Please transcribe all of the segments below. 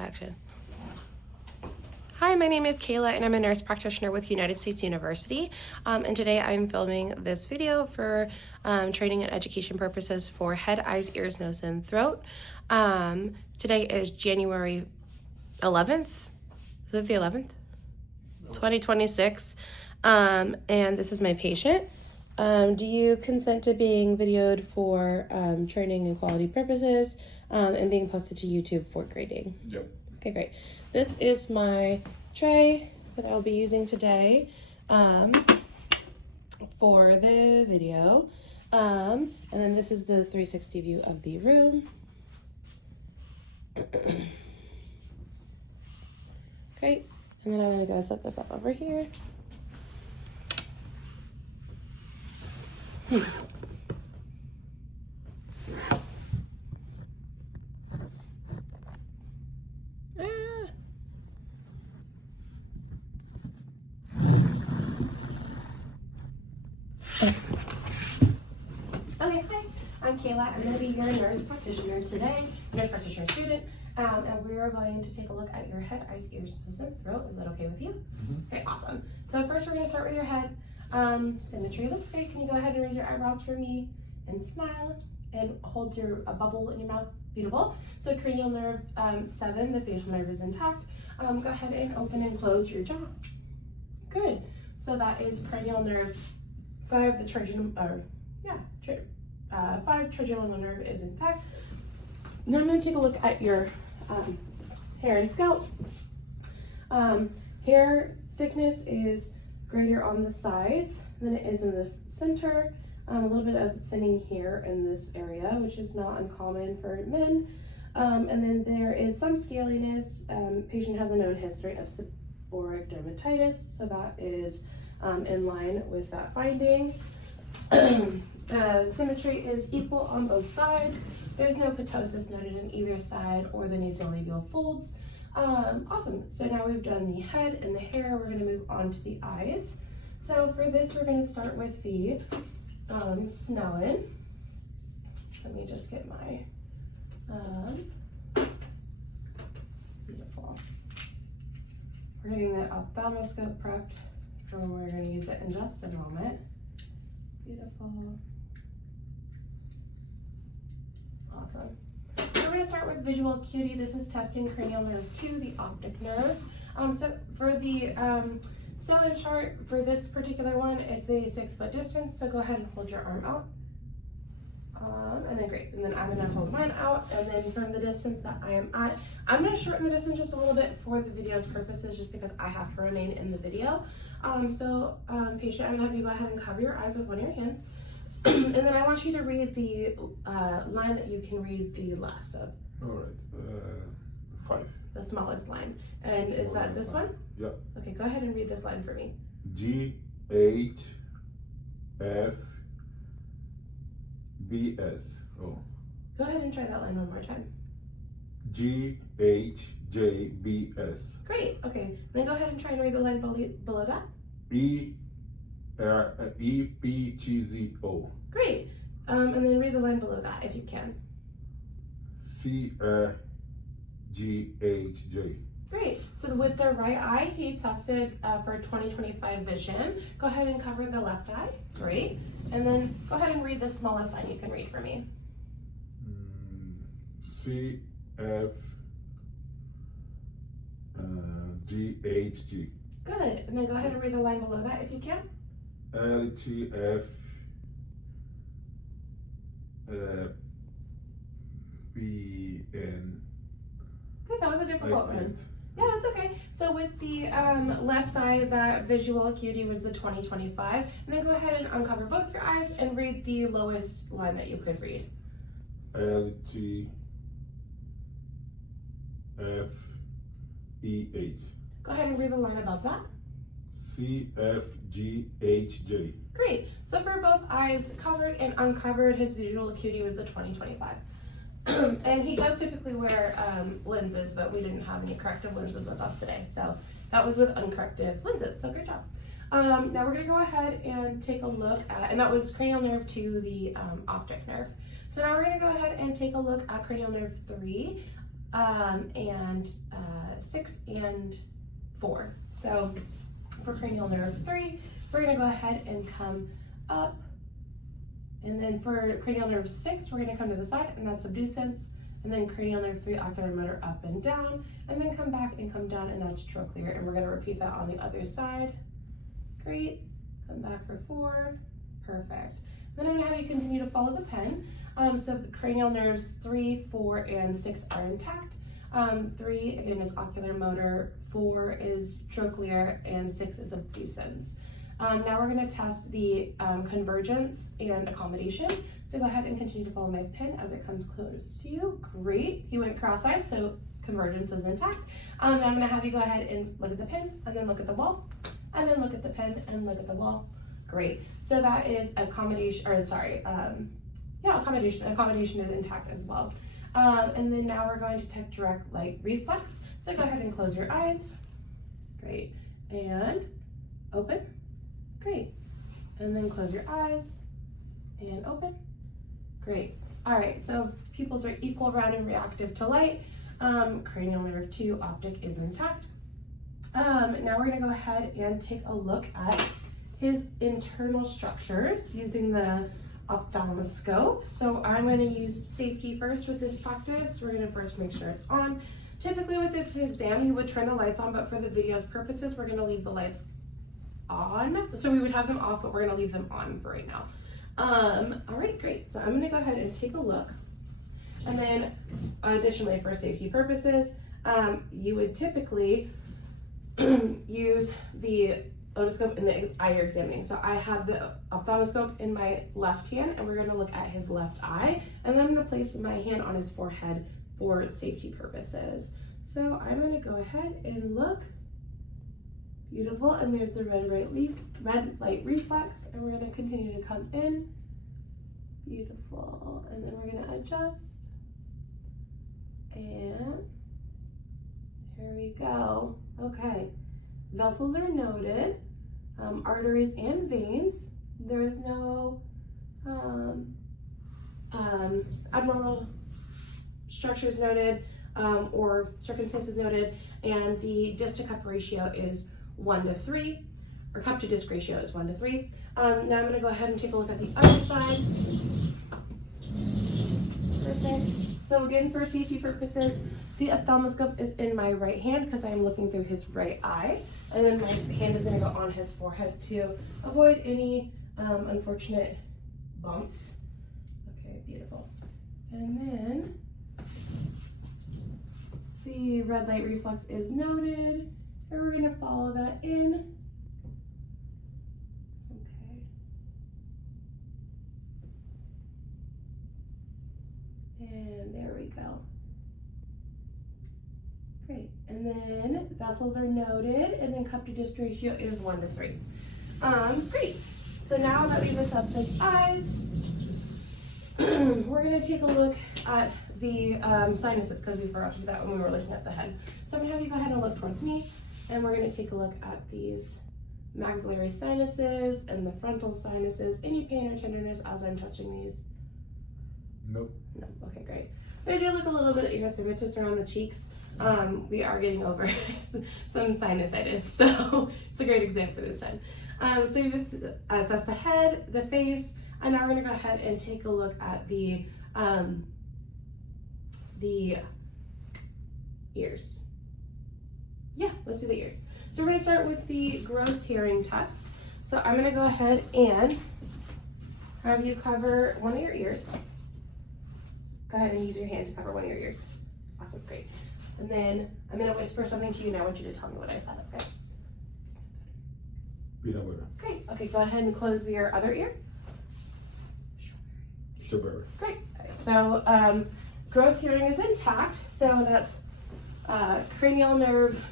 Action. Hi, my name is Kayla and I'm a nurse practitioner with United States University. And today I'm filming this video for training and education purposes for head, eyes, ears, nose, and throat. Today is January 11th. Is it the 11th? 2026. And this is my patient. Do you consent to being videoed for training and quality purposes and being posted to YouTube for grading? Yep. Okay, great. This is my tray that I'll be using today for the video. And then this is the 360 view of the room. Great. And then I'm gonna go set this up over here. Okay, hi, I'm Kayla. I'm going to be your nurse practitioner today, nurse practitioner student, and we are going to take a look at your head, eyes, ears, nose, and throat. Is that okay with you? Mm-hmm. Okay, awesome. So first we're going to start with your head. Symmetry looks great. Can you go ahead and raise your eyebrows for me and smile and hold a bubble in your mouth? Beautiful. So cranial nerve 7, the facial nerve is intact. Go ahead and open and close your jaw. Good. So that is cranial nerve 5, the trigeminal, 5 trigeminal nerve is intact. Now I'm going to take a look at your hair and scalp. Hair thickness is greater on the sides than it is in the center. A little bit of thinning here in this area, which is not uncommon for men. And then there is some scaliness. Patient has a known history of seborrheic dermatitis, so that is in line with that finding. Symmetry is equal on both sides. There's no ptosis noted in either side or the nasolabial folds. Awesome. So now we've done the head and the hair. We're going to move on to the eyes. So for this, we're going to start with the Snellen. Let me just get my beautiful. We're getting the ophthalmoscope prepped, and we're going to use it in just a moment. Beautiful. Awesome. So we're going to start with visual acuity. This is testing cranial nerve 2, the optic nerve. So for the Snellen chart, for this particular one, it's a 6-foot distance. So go ahead and hold your arm out. And then great. And then I'm going to hold mine out. And then from the distance that I am at, I'm going to shorten the distance just a little bit for the video's purposes, just because I have to remain in the video. Patient, I'm going to have you go ahead and cover your eyes with one of your hands. And then I want you to read the line that you can read the last of. All right. 5. The smallest line. And is that this one? Yep. Okay, go ahead and read this line for me. G, H, F, B, S. Oh. Go ahead and try that line one more time. G, H, J, B, S. Great. Okay. Then go ahead and try and read the line below that. E, R, E, P, G, Z, O. Great. And then read the line below that if you can. C, R, G, H, J. Great. So with the right eye, he tested for 20/25 vision. Go ahead and cover the left eye. Great. And then go ahead and read the smallest line you can read for me. C, F, G, H, G. Good. And then go ahead and read the line below that if you can. L, G, F, B, N. Good. That was a difficult one. Yeah, that's okay. So with the left eye, that visual acuity was the 20/25. And then go ahead and uncover both your eyes and read the lowest line that you could read. L, G, F, E, H. Go ahead and read the line above that. C, F, G, H, J. Great. So for both eyes, covered and uncovered, his visual acuity was the 20/25. And he does typically wear lenses, but we didn't have any corrective lenses with us today. So that was with uncorrective lenses. So great job. Now we're going to go ahead and take a look at, and that was cranial nerve 2, the optic nerve. So now we're going to go ahead and take a look at cranial nerve 3. and 6 and 4. So for cranial nerve 3, we're gonna go ahead and come up. And then for cranial nerve 6, we're gonna come to the side, and that's abducens. And then cranial nerve 3, ocular motor up and down, and then come back and come down, and that's trochlear. And we're gonna repeat that on the other side. Great. Come back for 4. Perfect. Then I'm gonna have you continue to follow the pen. So the cranial nerves 3, 4, and 6 are intact. 3 again is ocular motor, 4 is trochlear, and 6 is abducens. Now we're going to test the convergence and accommodation. So go ahead and continue to follow my pen as it comes close to you. Great. You went cross-eyed, so convergence is intact. Now I'm going to have you go ahead and look at the pen, and then look at the wall, and then look at the pen, and look at the wall. Great. So that is accommodation, or sorry, accommodation. Accommodation is intact as well. And then now we're going to check direct light reflex. So go ahead and close your eyes. Great. And open. Great. And then close your eyes and open. Great. All right, so pupils are equal, round, and reactive to light. Cranial nerve 2 optic is intact. Now we're gonna go ahead and take a look at his internal structures using the ophthalmoscope. So I'm going to use safety first with this practice. We're going to first make sure it's on. Typically with this exam, you would turn the lights on, but for the video's purposes, we're going to leave the lights on. So we would have them off, but we're going to leave them on for right now. All right, great. So I'm going to go ahead and take a look. And then additionally, for safety purposes, you would typically use the otoscope in the eye you're examining. So I have the ophthalmoscope in my left hand, and we're going to look at his left eye, and then I'm going to place my hand on his forehead for safety purposes. So I'm going to go ahead and look. Beautiful. And there's the red light reflex, and we're going to continue to come in. Beautiful. And then we're going to adjust. And here we go. Okay. Vessels are noted, arteries and veins. There is no abnormal structures noted or circumstances noted, and the disc to cup ratio is 1:3, or cup to disc ratio is 1:3. Now I'm going to go ahead and take a look at the other side. Perfect. So again, for safety purposes, the ophthalmoscope is in my right hand because I'm looking through his right eye, and then my hand is going to go on his forehead to avoid any unfortunate bumps. Okay, beautiful. And then the red light reflex is noted, and we're going to follow that in. Okay. And there we go. Great. And then vessels are noted, and then cup to disc ratio is 1:3. Great. So now that we've assessed his eyes, we're going to take a look at the sinuses, because we forgot to do that when we were looking at the head. So I'm going to have you go ahead and look towards me, and we're going to take a look at these maxillary sinuses and the frontal sinuses. Any pain or tenderness as I'm touching these? Nope. No. Okay, great. They do look a little bit erythematous around the cheeks. We are getting over some sinusitis, so it's a great exam for this time. So we've assessed the head, the face, and now we're going to go ahead and take a look at the ears. Yeah, let's do the ears. So we're going to start with the gross hearing test. So I'm going to go ahead and have you cover one of your ears. Go ahead and use your hand to cover one of your ears. Awesome, great. And then I'm going to whisper something to you, and I want you to tell me what I said, okay? Peanut butter. Great. Okay, go ahead and close your other ear. Strawberry. Great. Okay, so gross hearing is intact, so that's cranial nerve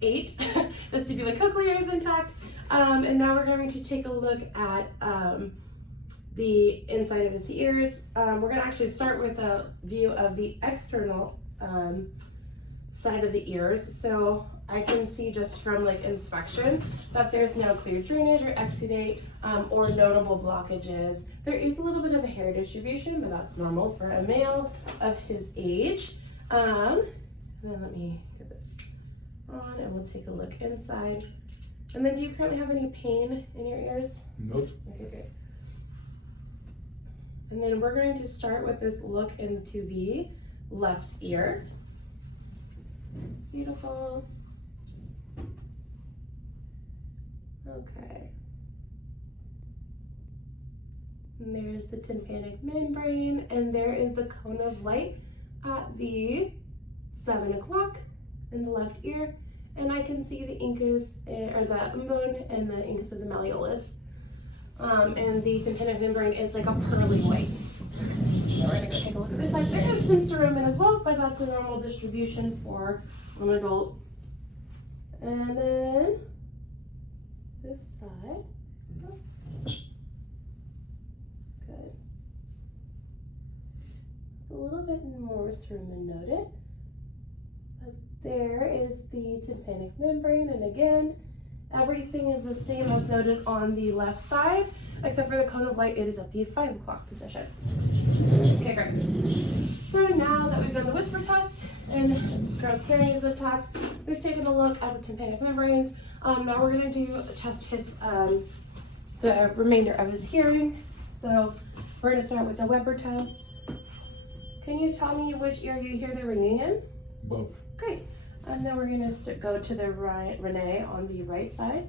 8. Vestibulocochlear is intact. And now we're going to take a look at the inside of his ears. We're going to actually start with a view of the external side of the ears. So I can see just from like inspection that there's no clear drainage or exudate or notable blockages. There is a little bit of a hair distribution, but that's normal for a male of his age. And then let me get this on and we'll take a look inside. And then do you currently have any pain in your ears? Nope. Okay, great. And then we're going to start with this look into the left ear. Beautiful. Okay. And there's the tympanic membrane, and there is the cone of light at the 7 o'clock in the left ear. And I can see the incus, or the umbone, and the incus of the malleolus. And the tympanic membrane is like a pearly white. So we're gonna go take a look at this side. There is some cerumen as well, but that's a normal distribution for an adult. And then this side. Good. A little bit more cerumen noted. But there is the tympanic membrane, and again, everything is the same as noted on the left side, except for the cone of light, it is at the 5 o'clock position. Okay, great. So now that we've done the whisper test and Gross hearing is intact, we've taken a look at the tympanic membranes. Now we're gonna test his, the remainder of his hearing. So we're gonna start with the Weber test. Can you tell me which ear you hear the ringing in? Both. Great. And then we're gonna go to the Renee on the right side.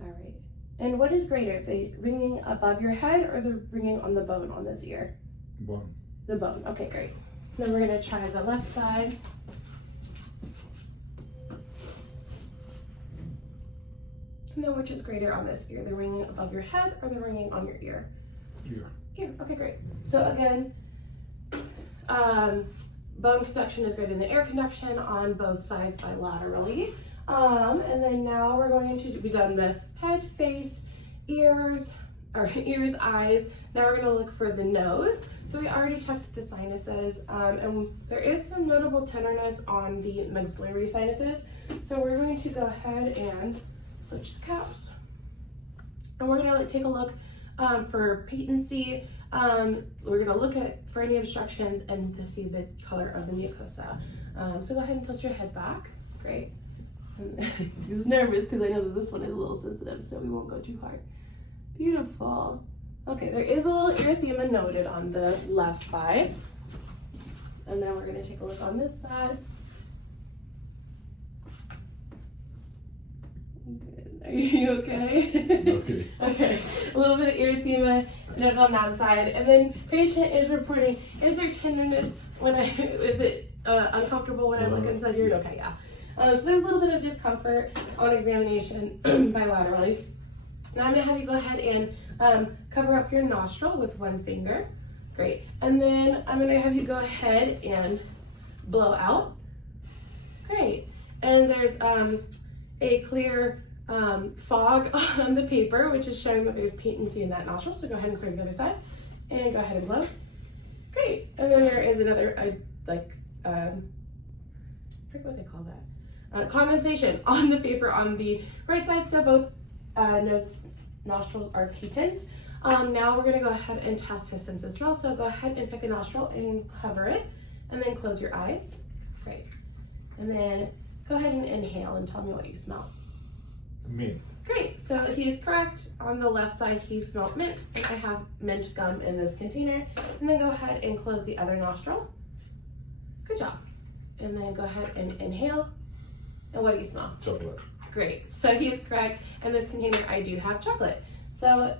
All right. And what is greater, the ringing above your head or the ringing on the bone on this ear? Bone. The bone. Okay, great. Then we're gonna try the left side. And then which is greater on this ear, the ringing above your head or the ringing on your ear? Ear. Ear. Okay, great. So again, bone conduction is greater than air conduction on both sides bilaterally. And then now we're going to be done the head, face, ears, eyes. Now we're gonna look for the nose. So we already checked the sinuses, and there is some notable tenderness on the maxillary sinuses. So we're going to go ahead and switch the caps. And we're gonna take a look for patency. We're gonna look for any obstructions and to see the color of the mucosa. So go ahead and tilt your head back. Great. He's nervous because I know that this one is a little sensitive, so we won't go too hard. Beautiful. Okay, there is a little erythema noted on the left side. And then we're gonna take a look on this side. Are you okay? Okay. Okay, a little bit of erythema noted on that side. And then patient is reporting, is there tenderness is it uncomfortable when I look inside your, okay, yeah. So there's a little bit of discomfort on examination bilaterally. Now I'm gonna have you go ahead and cover up your nostril with one finger. Great. And then I'm gonna have you go ahead and blow out. Great. And there's a clear fog on the paper, which is showing that there's patency in that nostril. So go ahead and clear the other side and go ahead and blow. Great. And then there is another, I forget what they call that. Condensation on the paper on the right side, so both nostrils are patent. Now we're gonna go ahead and test his sense of smell. So go ahead and pick a nostril and cover it, and then close your eyes. Great. And then go ahead and inhale and tell me what you smell. Mint. Great, so he is correct. On the left side, he smelled mint, and I have mint gum in this container. And then go ahead and close the other nostril. Good job. And then go ahead and inhale. And what do you smell? Chocolate. Great, so he is correct. In this container, I do have chocolate. So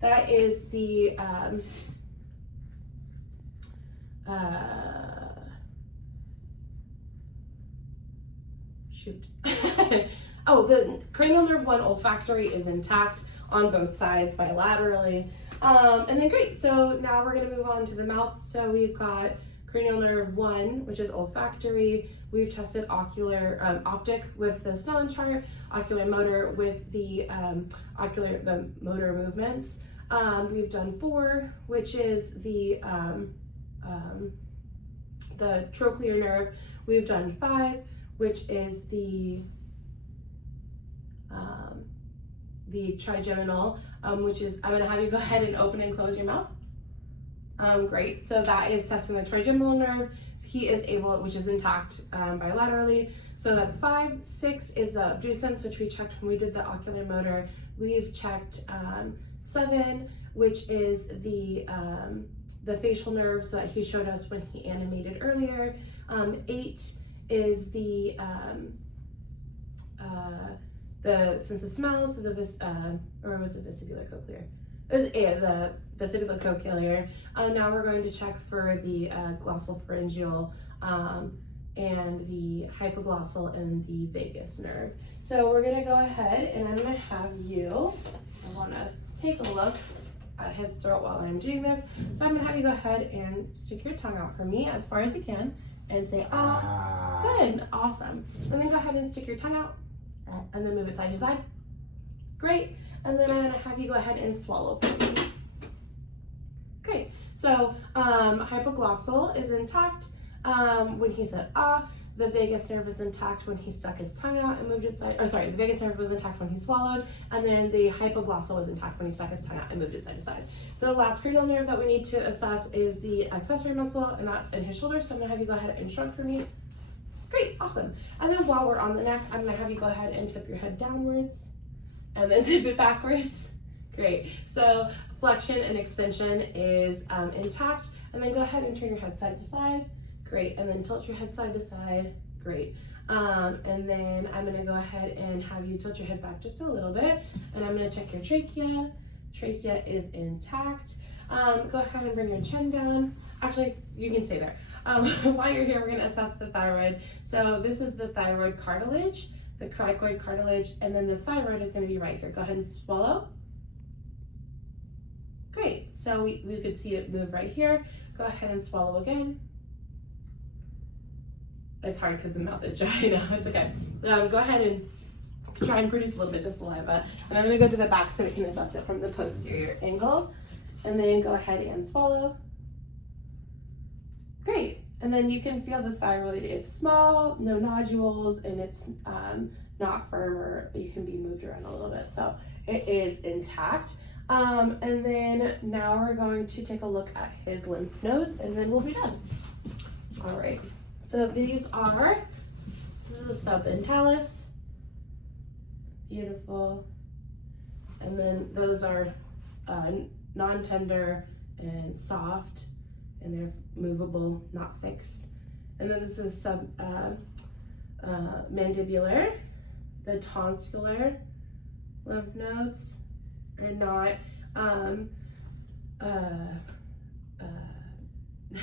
that is the, shoot. Oh, the cranial nerve 1 olfactory is intact on both sides bilaterally. And then great, so now we're gonna move on to the mouth. So we've got cranial nerve 1, which is olfactory. We've tested optic with the Snellen chart, ocular motor with the motor movements. We've done 4, which is the trochlear nerve. We've done 5, which is the trigeminal, which is, I'm gonna have you go ahead and open and close your mouth. Great, so that is testing the trigeminal nerve. He is able, which is intact bilaterally. So that's 5. 6 is the abducens, which we checked when we did the ocular motor. We've checked 7, which is the facial nerves that he showed us when he animated earlier. 8 is the sense of smell, so or was it vestibular cochlear? It was the vestibular cochlear. Now we're going to check for the glossal pharyngeal and the hypoglossal and the vagus nerve. So we're gonna go ahead and I'm gonna have you, I wanna take a look at his throat while I'm doing this. So I'm gonna have you go ahead and stick your tongue out for me as far as you can and say, ah. Good, awesome. And then go ahead and stick your tongue out and then move it side to side. Great, and then I'm gonna have you go ahead and swallow for me. Great, so hypoglossal is intact. When he said ah, the vagus nerve is intact when he stuck his tongue out and moved it side, the vagus nerve was intact when he swallowed, and then the hypoglossal was intact when he stuck his tongue out and moved it side to side. The last cranial nerve that we need to assess is the accessory muscle, and that's in his shoulder, so I'm gonna have you go ahead and shrug for me. Great, awesome. And then while we're on the neck, I'm gonna have you go ahead and tip your head downwards, and then tip it backwards. Great, so flexion and extension is intact, and then go ahead and turn your head side to side. Great, and then tilt your head side to side. Great, and then I'm gonna go ahead and have you tilt your head back just a little bit, and I'm gonna check your trachea. Trachea is intact. Go ahead and bring your chin down. Actually, you can stay there. While you're here, we're gonna assess the thyroid. So this is the thyroid cartilage, the cricoid cartilage, and then the thyroid is gonna be right here. Go ahead and swallow. Great, so we could see it move right here. Go ahead and swallow again. It's hard because the mouth is dry. No, it's okay. Go ahead and try and produce a little bit of saliva. And I'm gonna go to the back so we can assess it from the posterior angle. And then go ahead and swallow. Great, and then you can feel the thyroid. It's small, no nodules, and it's not firm, or you can be moved around a little bit. So it is intact. And then now we're going to take a look at his lymph nodes, and then we'll be done. All right. So this is a subentalis, beautiful, and then those are non-tender and soft, and they're movable, not fixed. And then this is mandibular. The tonsillar lymph nodes are not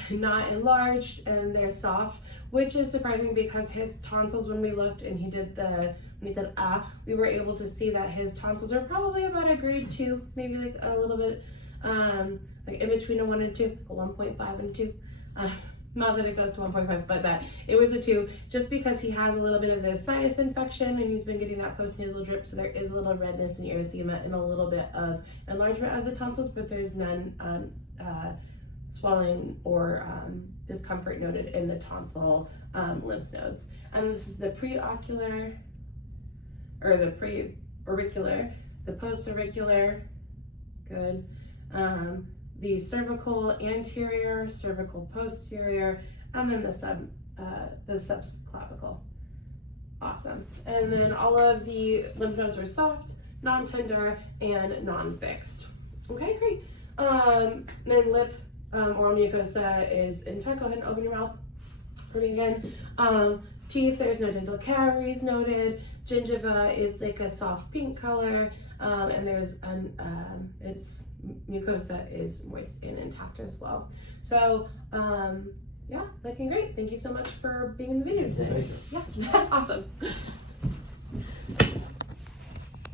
not enlarged, and they're soft, which is surprising because his tonsils, when we looked and when he said ah, we were able to see that his tonsils are probably about a grade 2, maybe like a little bit like in between a 1 and 2, a 1.5 and 2. Not that it goes to 1.5, but that it was a 2, just because he has a little bit of this sinus infection and he's been getting that postnasal drip, so there is a little redness and erythema and a little bit of enlargement of the tonsils, but there's none swelling or discomfort noted in the tonsil lymph nodes. And this is the preocular, or the pre-auricular, the post-auricular, good. The cervical anterior, cervical posterior, and then the subclavicle. Awesome. And then all of the lymph nodes are soft, non-tender, and non-fixed. Okay, great. Then lip, oral mucosa is intact. Go ahead and open your mouth for me again. Teeth, there's no dental caries noted. Gingiva is like a soft pink color, and there's its mucosa is moist and intact as well. So yeah, looking great. Thank you so much for being in the video today. Thank you. Yeah, awesome.